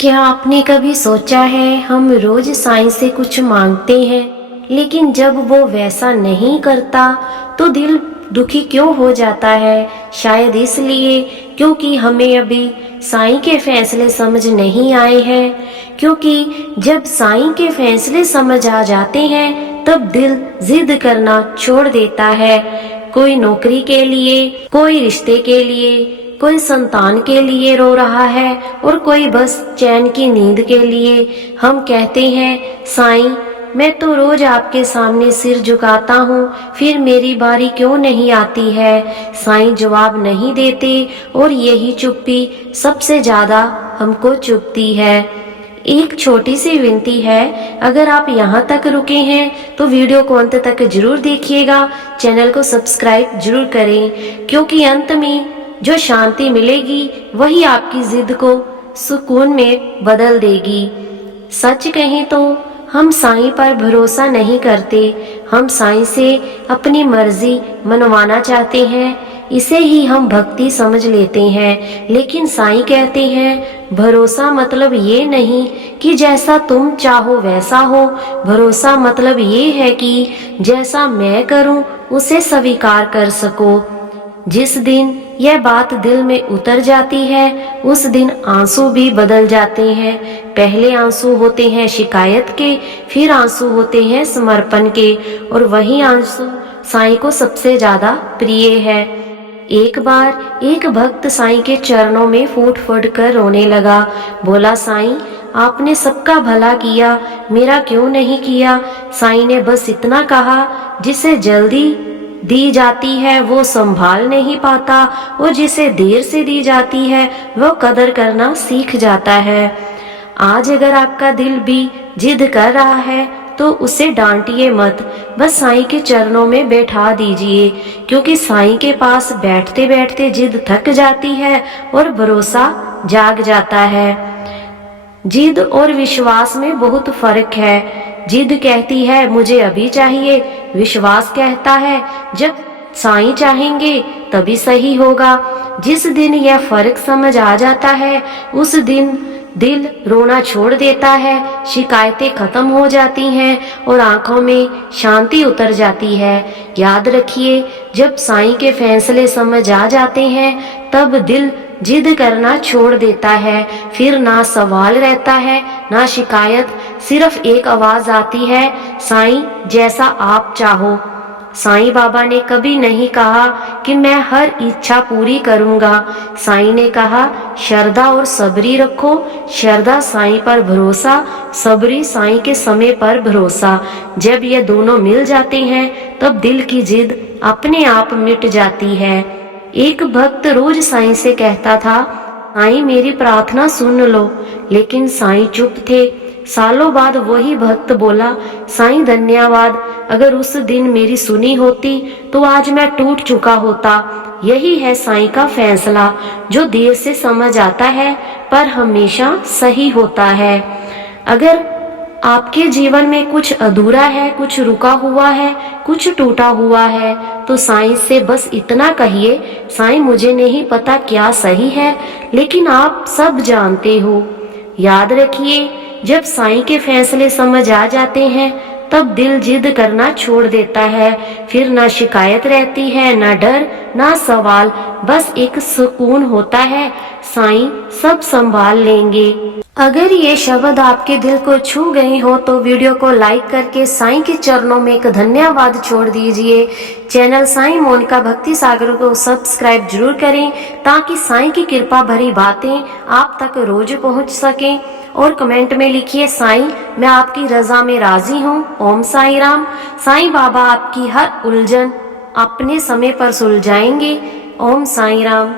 क्या आपने कभी सोचा है हम रोज साईं से कुछ मांगते हैं, लेकिन जब वो वैसा नहीं करता तो दिल दुखी क्यों हो जाता है? शायद इसलिए क्योंकि हमें अभी साईं के फैसले समझ नहीं आए हैं। क्योंकि जब साईं के फैसले समझ आ जाते हैं तब दिल जिद करना छोड़ देता है। कोई नौकरी के लिए, कोई रिश्ते के लिए, कोई संतान के लिए रो रहा है और कोई बस चैन की नींद के लिए। हम कहते हैं साईं, मैं तो रोज आपके सामने सिर झुकाता हूँ, फिर मेरी बारी क्यों नहीं आती है? साईं जवाब नहीं देते और यही चुप्पी सबसे ज्यादा हमको चुभती है। एक छोटी सी विनती है, अगर आप यहाँ तक रुके हैं तो वीडियो को अंत तक जरूर देखिएगा, चैनल को सब्सक्राइब जरूर करें, क्योंकि अंत में जो शांति मिलेगी वही आपकी जिद को सुकून में बदल देगी। सच कहें तो हम साईं पर भरोसा नहीं करते, हम साईं से अपनी मर्जी मनवाना चाहते हैं, इसे ही हम भक्ति समझ लेते हैं। लेकिन साईं कहते हैं भरोसा मतलब ये नहीं कि जैसा तुम चाहो वैसा हो, भरोसा मतलब ये है कि जैसा मैं करूं उसे स्वीकार कर सको। जिस दिन यह बात दिल में उतर जाती है उस दिन आंसू भी बदल जाते हैं। पहले आंसू होते हैं शिकायत के, फिर आंसू होते हैं समर्पण के, और वही आंसू साईं को सबसे ज्यादा प्रिय है। एक बार एक भक्त साईं के चरणों में फूट फूट कर रोने लगा। बोला, साईं आपने सबका भला किया, मेरा क्यों नहीं किया? साईं ने बस इतना कहा, जिसे जल्दी दी जाती है वो संभाल नहीं पाता, और जिसे देर से दी जाती है वो कदर करना सीख जाता है। आज अगर आपका दिल भी जिद कर रहा है तो उसे डांटिए मत, बस साईं के चरणों में बैठा दीजिए, क्योंकि साईं के पास बैठते बैठते जिद थक जाती है और भरोसा जाग जाता है। जिद और विश्वास में बहुत फर्क है। जिद कहती है मुझे अभी चाहिए, विश्वास कहता है जब साईं चाहेंगे तभी सही होगा। जिस दिन यह फर्क समझ आ जाता है उस दिन दिल रोना छोड़ देता है, शिकायतें खत्म हो जाती हैं और आंखों में शांति उतर जाती है। याद रखिए, जब साईं के फैसले समझ आ जाते हैं तब दिल जिद करना छोड़ देता है। फिर ना सवाल रहता है ना शिकायत, सिर्फ एक आवाज आती है, साईं जैसा आप चाहो। साईं बाबा ने कभी नहीं कहा कि मैं हर इच्छा पूरी करूंगा। साईं ने कहा श्रद्धा और सबरी रखो, श्रद्धा साईं पर भरोसा, सबरी साईं के समय पर भरोसा। जब ये दोनों मिल जाते हैं तब दिल की जिद अपने आप मिट जाती है। एक भक्त रोज साईं से कहता था, साईं मेरी प्रार्थना सुन लो, लेकिन साईं चुप थे। सालों बाद वही भक्त बोला, साईं धन्यवाद, अगर उस दिन मेरी सुनी होती तो आज मैं टूट चुका होता। यही है साईं का फैसला, जो देर से समझ आता है पर हमेशा सही होता है। अगर आपके जीवन में कुछ अधूरा है, कुछ रुका हुआ है, कुछ टूटा हुआ है, तो साईं से बस इतना कहिए, साईं मुझे नहीं पता क्या सही है, लेकिन आप सब जानते हो। याद रखिए, जब साईं के फैसले समझ आ जाते हैं तब दिल जिद करना छोड़ देता है। फिर ना शिकायत रहती है, ना डर, ना सवाल, बस एक सुकून होता है, साईं सब संभाल लेंगे। अगर ये शब्द आपके दिल को छू गए हो तो वीडियो को लाइक करके साईं के चरणों में एक धन्यवाद छोड़ दीजिए। चैनल साईं मोनिका भक्ति सागर को सब्सक्राइब जरूर करें, ताकि साईं की कृपा भरी बातें आप तक रोज पहुंच सकें। और कमेंट में लिखिए, साईं मैं आपकी रजा में राजी हूँ। ओम साईं राम। साईं बाबा आपकी हर उलझन अपने समय पर सुलझाएंगे। ओम साईं राम।